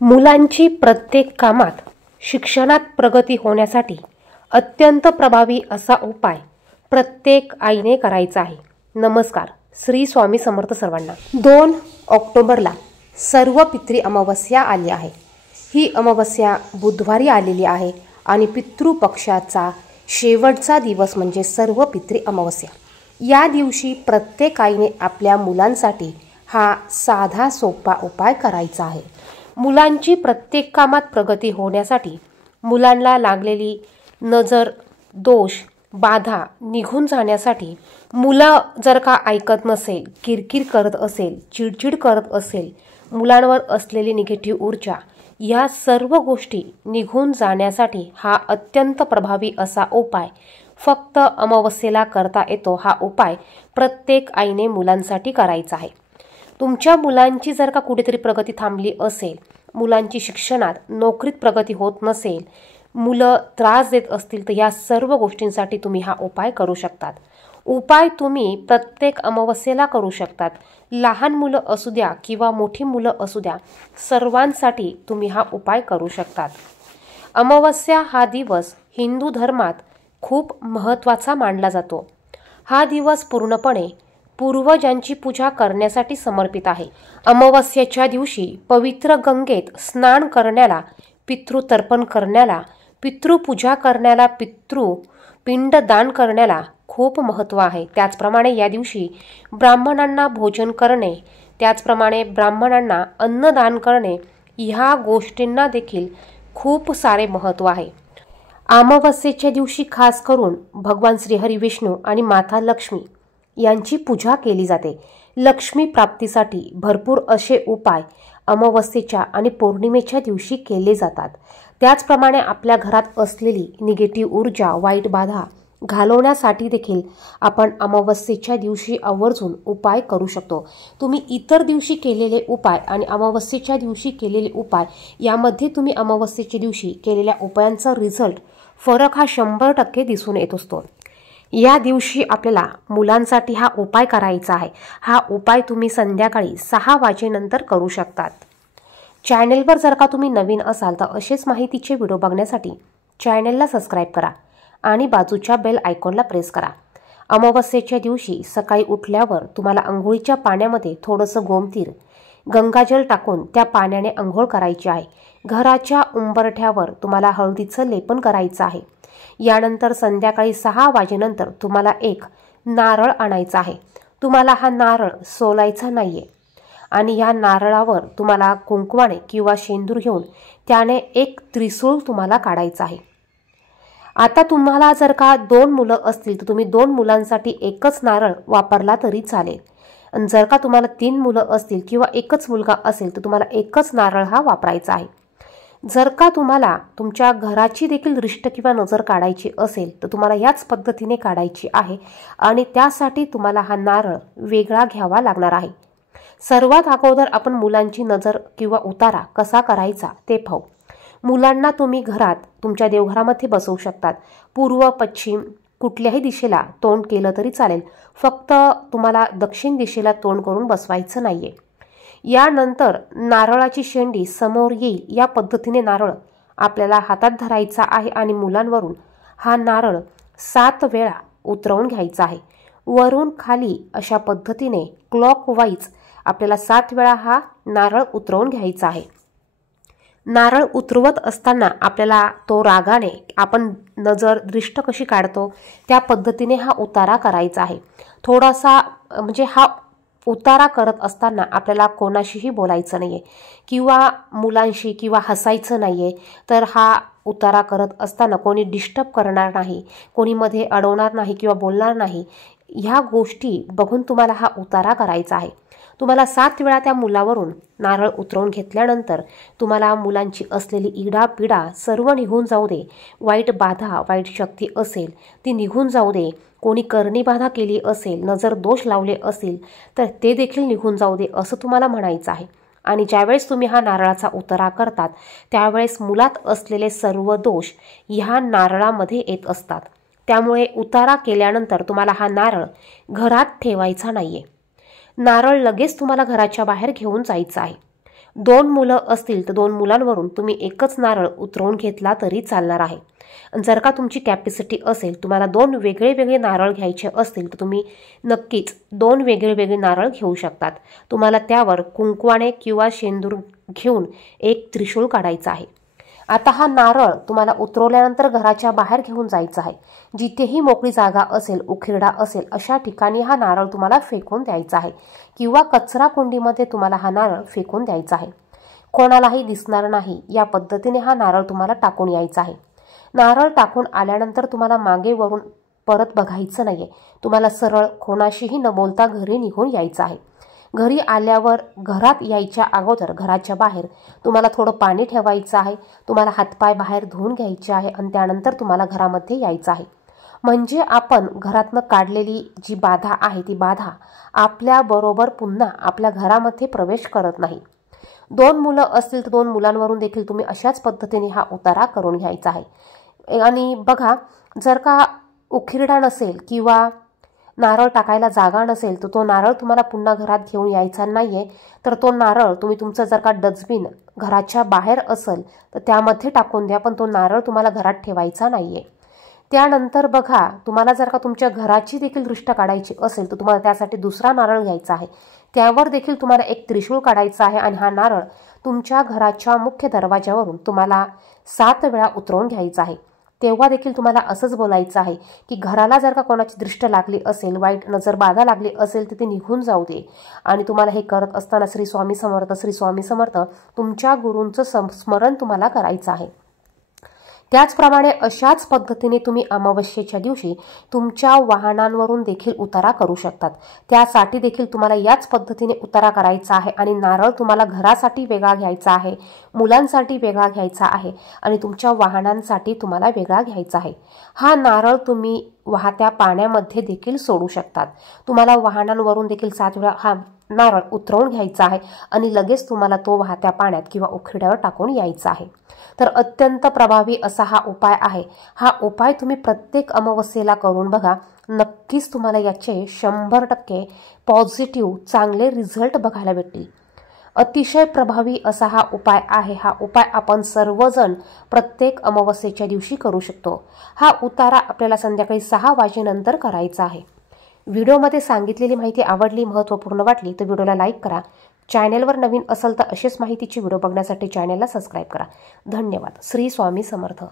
मुलांची प्रत्येक कामात शिक्षणात प्रगती होण्यासाठी अत्यंत प्रभावी असा उपाय प्रत्येक आईने करायचा आहे। नमस्कार, श्री स्वामी समर्थ सर्वांना। 2 ऑक्टोबरला सर्व पितृ अमावस्या आली आहे। ही अमावस्या बुधवारी आलेली आहे आणि पितृपक्षाचा शेवटचा दिवस म्हणजे सर्व पितृ अमावस्या। या दिवशी प्रत्येक आईने आपल्या मुलांसाठी हा साधा सोपा उपाय करायचा आहे। मुलांची प्रत्येक कामात प्रगती होण्यासाठी, मुलांना लागलेली नजर, दोष, बाधा निघून जाण्यासाठी, मुलं जर का ऐकत नसेल, किरकिर करत असेल, चिडचिड करत असेल, मुलांवर असलेली निगेटिव्ह ऊर्जा, या सर्व गोष्टी निघून जाण्यासाठी हा अत्यंत प्रभावी असा उपाय फक्त अमावस्येला करता येतो। हा उपाय प्रत्येक आईने मुलांसाठी करायचा आहे। तुमच्या मुलांची जर का कुठेतरी प्रगती थांबली असेल, मुलांची शिक्षणात, नोकरीत प्रगती होत नसेल, मुलं त्रास देत असतील, तर या सर्व गोष्टींसाठी तुम्ही हा उपाय करू शकतात। उपाय तुम्ही प्रत्येक अमावस्येला करू शकतात। लहान मुलं असू द्या किंवा मोठी मुलं असू द्या, सर्वांसाठी तुम्ही हा उपाय करू शकतात। अमावस्या हा दिवस हिंदू धर्मात खूप महत्त्वाचा मानला जातो। हा दिवस पूर्णपणे पूर्वजांची पूजा करण्यासाठी समर्पित आहे। अमावस्येच्या दिवशी पवित्र गंगेत स्नान करण्याला, पितृतर्पण करण्याला, पितृपूजा करण्याला, पिंड दान करण्याला खूप महत्त्व आहे। त्याचप्रमाणे या दिवशी ब्राह्मणांना भोजन करणे, त्याचप्रमाणे ब्राह्मणांना अन्नदान करणे, ह्या गोष्टींना देखील खूप सारे महत्त्व आहे। अमावस्येच्या दिवशी खास करून भगवान श्रीहरी विष्णू आणि माता लक्ष्मी यांची पूजा केली जाते। लक्ष्मी प्राप्तीसाठी भरपूर असे उपाय अमावस्येच्या आणि पौर्णिमेच्या दिवशी केले जातात। त्याचप्रमाणे आपल्या घरात असलेली निगेटिव्ह ऊर्जा, वाईट बाधा घालवण्यासाठी देखील आपण अमावस्येच्या दिवशी आवर्जून उपाय करू शकतो। तुम्ही इतर दिवशी केलेले उपाय आणि अमावस्येच्या दिवशी केलेले उपाय यामध्ये तुम्ही अमावस्येच्या दिवशी केलेल्या उपायांचा रिझल्ट, फरक हा 100% दिसून येत असतो। या दिवशी आपल्याला मुलांसाठी हा उपाय करायचा आहे। हा उपाय तुम्ही संध्याकाळी 6 वाजेनंतर करू शकतात। चॅनेलवर जर का तुम्ही नवीन असाल तर असेच माहितीचे व्हिडिओ बघण्यासाठी चॅनेलला सबस्क्राईब करा आणि बाजूच्या बेल आयकॉनला प्रेस करा। अमावस्येच्या दिवशी सकाळी उठल्यावर तुम्हाला अंघोळीच्या पाण्यामध्ये थोडंसं गोमतीर, गंगाजल टाकून त्या पाण्याने अंघोळ करायची आहे। घराच्या उंबरठ्यावर तुम्हाला हळदीचं लेपन करायचं आहे। यानंतर संध्याकाळी 6 वाजेनंतर तुम्हाला एक नारळ आणायचा आहे। तुम्हाला हा नारळ सोलायचा नाहीये आणि या नारळावर तुम्हाला कुंकवाने किंवा शेंदूर घेऊन त्याने एक त्रिशूळ तुम्हाला काढायचा आहे। आता तुम्हाला जर का 2 मुलं असतील तर तुम्ही 2 मुलांसाठी एकच नारळ वापरला तरी चालेल। आणि जर का तुम्हाला 3 मुलं असतील किंवा एकच मुलगा असेल तर तुम्हाला एकच नारळ हा वापरायचा आहे। जर का तुम्हाला तुमच्या घराची देखील दृष्ट किंवा नजर काढायची असेल तर तुम्हाला याच पद्धतीने काढायची आहे आणि त्यासाठी तुम्हाला हा नारळ वेगळा घ्यावा लागणार आहे। सर्वात अगोदर आपण मुलांची नजर किंवा उतारा कसा करायचा ते पाहू। मुलांना तुम्ही घरात, तुमच्या देवघरामध्ये बसवू शकतात। पूर्व, पश्चिम कुठल्याही दिशेला तोंड केलं तरी चालेल, फक्त तुम्हाला दक्षिण दिशेला तोंड करून बसवायचं नाहीये। यानंतर नारळाची शेंडी समोर येईल या पद्धतीने नारळ आपल्याला हातात धरायचा आहे आणि मुलांवरून हा नारळ 7 वेळा उतरवून घ्यायचा आहे। वरून खाली अशा पद्धतीने क्लॉकवाईज आपल्याला 7 वेळा हा नारळ उतरवून घ्यायचा आहे। नारळ उतरवत असताना आपल्याला तो रागाने, आपण नजर दृष्ट कशी काढतो त्या पद्धतीने हा उतारा करायचा आहे। थोडासा म्हणजे हा उतारा करत असताना आपल्याला कोणाशीही बोलायचं नाहीये किंवा मुलांशी किंवा हसायचं नाहीये। तर हा उतारा करत असताना कोणी डिस्टर्ब करणार नाही, कोणी मध्ये अडवणार नाही किंवा बोलणार नाही। ह्या गोष्टी बघून तुम्हाला हा उतारा करायचा आहे। तुम्हाला 7 वेळा त्या मुलावरून नारळ उतरवून घेतल्यानंतर तुम्हाला मुलांची असलेली इडापिडा सर्व निघून जाऊ दे। वाईट बाधा, वाईट शक्ती असेल ती निघून जाऊ दे। कोणी करणी बाधा केली असेल, नजर दोष लावले असतील तर ते देखील निघून जाऊ दे असं तुम्हाला म्हणायचं आहे। आणि ज्यावेळेस तुम्ही हा नारळाचा उतारा करतात त्यावेळेस मुलात असलेले सर्व दोष ह्या नारळामध्ये येत असतात। त्यामुळे उतारा केल्यानंतर तुम्हाला हा नारळ घरात ठेवायचा नाहीये। नारळ लगेच तुम्हाला घराच्या बाहेर घेऊन जायचं आहे। 2 मुलं असतील तर 2 मुलांवरून तुम्ही एकच नारळ उतरवून घेतला तरी चालणार आहे. जर का तुमची कॅपॅसिटी असेल, तुम्हाला 2 वेगळे नारळ घ्यायचे असतील तर तुम्ही नक्कीच 2 वेगळे नारळ घेऊ शकतात. तुम्हाला त्यावर कुंकवाने किंवा शेंदूर घेऊन एक त्रिशूळ काढायचा आहे. आता हा नारळ तुम्हाला उतरवल्यानंतर घराच्या बाहेर घेऊन जायचा आहे. जिथेही मोकळी जागा असेल, उखिरडा असेल, अशा ठिकाणी हा नारळ तुम्हाला फेकून द्यायचा आहे किंवा कचरा कुंडीमध्ये तुम्हाला हा नारळ फेकून द्यायचा आहे. कोणालाही दिसणार नाही या पद्धतीने हा नारळ तुम्हाला टाकून यायचा आहे. नारळ टाकून आल्यानंतर तुम्हाला मागे वरून परत बघायचं नाहीये. तुम्हाला सरळ कोणाशीही न बोलता घरी निघून यायचं आहे. घरी आल्यावर घरात यायच्या अगोदर घराच्या बाहेर तुम्हाला थोडं पाणी ठेवायचं आहे. तुम्हाला हातपाय बाहेर धुवून घ्यायचे आहे आणि त्यानंतर तुम्हाला घरामध्ये यायचं आहे. म्हणजे आपण घरातनं काढलेली जी बाधा आहे ती बाधा आपल्याबरोबर पुन्हा आपल्या घरामध्ये प्रवेश करत नाही. 2 मुलं असतील तर 2 मुलांवरून देखील तुम्ही अशाच पद्धतीने हा उतारा करून घ्यायचा आहे. आणि बघा, जर का उखिरडा नसेल किंवा नारळ टाकायला जागा नसेल तर तो नारळ तुम्हाला पुन्हा घरात घेऊन यायचा नाहीये. तर तो नारळ तुम्ही तुमचं जर का डस्टबिन घराच्या बाहेर असेल तर त्यामध्ये टाकून द्या, पण तो नारळ तुम्हाला घरात ठेवायचा नाहीये. त्यानंतर बघा, तुम्हाला जर का तुमच्या घराची देखील दृष्ट काढायची असेल तर तुम्हाला त्यासाठी दुसरा नारळ घ्यायचा आहे. त्यावर देखील तुम्हाला एक त्रिशूळ काढायचा आहे आणि हा नारळ तुमच्या घराच्या मुख्य दरवाजावरून तुम्हाला 7 वेळा उतरवून घ्यायचा आहे. तेव्हा देखील तुम्हाला असंच बोलायचं आहे की घराला जर का कोणाची दृष्ट लागली असेल, वाईट नजर बाधा लागली असेल तर ते निघून जाऊ दे. आणि तुम्हाला हे करत असताना श्री स्वामी समर्थ, श्री स्वामी समर्थ तुमच्या गुरूंचं स्मरण तुम्हाला करायचं आहे. त्याचप्रमाणे अशाच पद्धतीने तुम्ही अमावस्येच्या दिवशी तुमच्या वाहनांवरून देखील उतारा करू शकतात. त्यासाठी देखील तुम्हाला याच पद्धतीने उतारा करायचा आहे आणि नारळ तुम्हाला घरासाठी वेगळा घ्यायचा आहे, मुलांसाठी वेगळा घ्यायचा आहे आणि तुमच्या वाहनांसाठी तुम्हाला वेगळा घ्यायचा आहे. हा नारळ तुम्ही वाहत्या पाण्यामध्ये देखील सोडू शकतात. तुम्हाला वाहनांवरून देखील 7 वेळा हा नारळ उतरवून घ्यायचा आहे आणि लगेच तुम्हाला तो वाहत्या पाण्यात किंवा उखिरड्यावर टाकून यायचा आहे. तर अत्यंत प्रभावी असा हा उपाय आहे. हा उपाय तुम्ही प्रत्येक अमावस्येला करून बघा. नक्कीच तुम्हाला याचे 100% पॉझिटिव्ह चांगले रिझल्ट बघायला भेटतील. अतिशय प्रभावी असा हा उपाय आहे. हा उपाय आपण सर्वजण प्रत्येक अमावस्येच्या दिवशी करू शकतो. हा उतारा आपल्याला संध्याकाळी 6 वाजेनंतर करायचा आहे. व्हिडिओमध्ये सांगितलेली माहिती आवडली, महत्त्वपूर्ण वाटली तर व्हिडिओला लाईक करा. चॅनेलवर नवीन असेल तर अशीच माहितीची व्हिडिओ बघण्यासाठी चॅनेलला सबस्क्राईब करा. धन्यवाद. श्री स्वामी समर्थ.